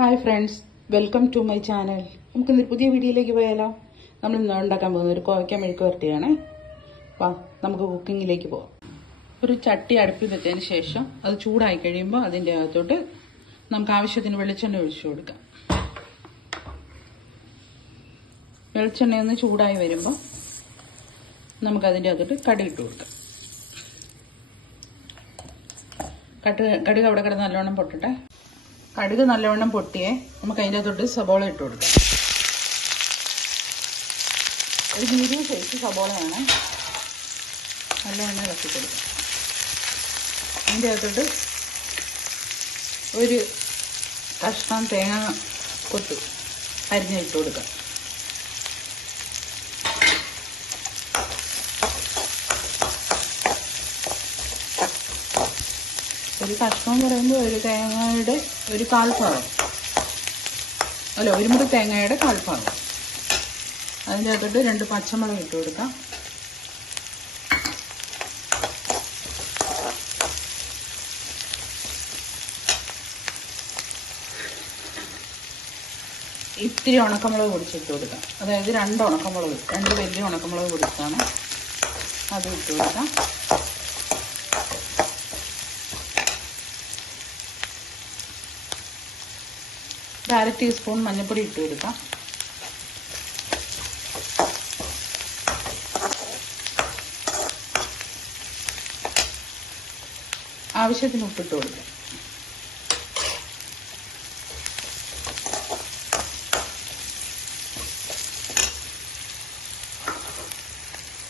Hi friends welcome to my channel നമുക്ക് ഇന്നൊരു പുതിയ വീഡിയോയിലേക്ക് പോയാലോ? നമ്മൾ ഇന്ന് ഉണ്ടാക്കാൻ പോകുന്നത് ഒരു കോവയ്ക്ക മെഴുക്ക് വരട്ടിയാണേ. വാ നമുക്ക് കുക്കിങ്ങിലേക്ക് പോവാം. ഒരു ചട്ടി അടുപ്പിൽ വെച്ചതിന് ശേഷം അത് ചൂടായി കഴിയുമ്പോൾ അതിന്റെ അകത്തോട്ട് നമുക്ക് ആവശ്യത്തിന് വെളിച്ചെണ്ണ ഒഴിച്ചു കൊടുക്കാം. വെളിച്ചെണ്ണ ഒന്ന് ചൂടായി വരുമ്പോൾ നമുക്ക് അതിന്റെ അകത്തോട്ട് കടി ഇട്ട് കൊടുക്കാം. കട്ട് കടുക് അവിടെ കിടന്ന് നല്ലോണം പൊട്ടട്ടെ. കടുക് നല്ലവണ്ണം പൊട്ടിയേ നമുക്ക് അതിന്റെ തൊട്ട് സബോള ഇട്ട് കൊടുക്കാം. ഒരു മീഡിയം സൈസ് സബോളയാണ് നല്ലവണ്ണം ഇറക്കി കൊടുക്കുക അതിന്റെ അകത്തോട്ട് ഒരു കഷ്ണം തേങ്ങ കൊത്തു അരിഞ്ഞിട്ട് കൊടുക്കാം. ഒരു കഷ്ണം എന്ന് പറയുമ്പോൾ ഒരു തേങ്ങയുടെ ഒരു കാൽഭാഗം. അല്ല ഒരു മുറി തേങ്ങയുടെ കാൽഭാഗം. അതിന്റെ അകത്തോട്ട് രണ്ട് പച്ചമുളക് ഇട്ട് കൊടുക്കാം. ഇത്തിരി ഉണക്കമുളക് പൊടിച്ചിട്ട് കൊടുക്കാം. അതായത് രണ്ട് ഉണക്കമുളക് രണ്ട് വലിയ ഉണക്കമുളക് പൊടിച്ചാണ് അത് ഇട്ട് കൊടുക്കാം. ഒരു അര ടീസ്പൂൺ മഞ്ഞൾപ്പൊടി ഇട്ട് കൊടുക്കാം. ആവശ്യത്തിന് ഉപ്പിട്ട് കൊടുക്കാം.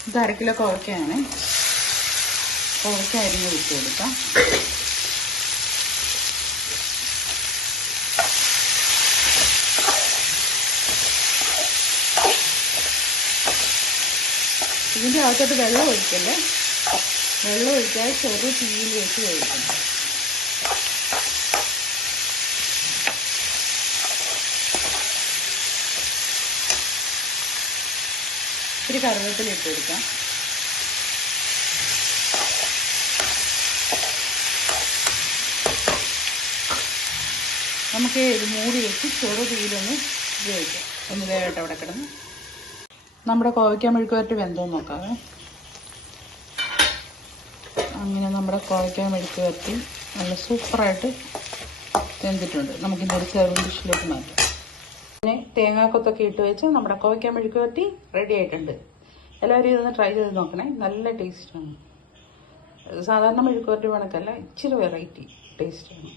ഇത് അര കിലോ കോവയ്ക്കയാണ് കോവയ്ക്ക അരിഞ്ഞ് വിട്ട് കൊടുക്കാം. ഇതിന്റെ അകത്തോട്ട് വെള്ളം ഒഴിക്കല്ലേ? വെള്ളം ഒഴിക്കാതെ ചെറു തീയിൽ വെച്ച് കഴിക്കണം ഇത്തിരി കറിവേപ്പില ഇട്ട് കൊടുക്കാം. നമുക്ക് ഇത് മൂടി വെച്ച് ചെറു തീയിലൊന്ന് ഉപയോഗിക്കാം. ഒന്ന് വേഗട്ടെ അവിടെ കിടന്ന്. നമ്മുടെ കോവയ്ക്ക മെഴുക്ക് വെന്തോ നോക്കാവേ അങ്ങനെ നമ്മുടെ കോവയ്ക്ക മെഴുക്ക് വരട്ടി നല്ല സൂപ്പറായിട്ട് വെന്തിട്ടുണ്ട്. നമുക്കിന്നൊരു സെർവിങ് ഡിഷിലേക്ക് മാറ്റാം. പിന്നെ തേങ്ങാക്കൊത്തൊക്കെ ഇട്ട് വെച്ച് നമ്മുടെ കോവയ്ക്ക മെഴുക്ക് വരട്ടി റെഡി ആയിട്ടുണ്ട്. എല്ലാവരും ഇതൊന്ന് ട്രൈ ചെയ്ത് നോക്കണേ. നല്ല ടേസ്റ്റാണ് സാധാരണ മെഴുക്ക് വരട്ടി കണക്കല്ല ഇച്ചിരി വെറൈറ്റി ടേസ്റ്റാണ്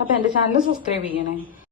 അപ്പോൾ എന്റെ ചാനൽ സബ്സ്ക്രൈബ് ചെയ്യണേ.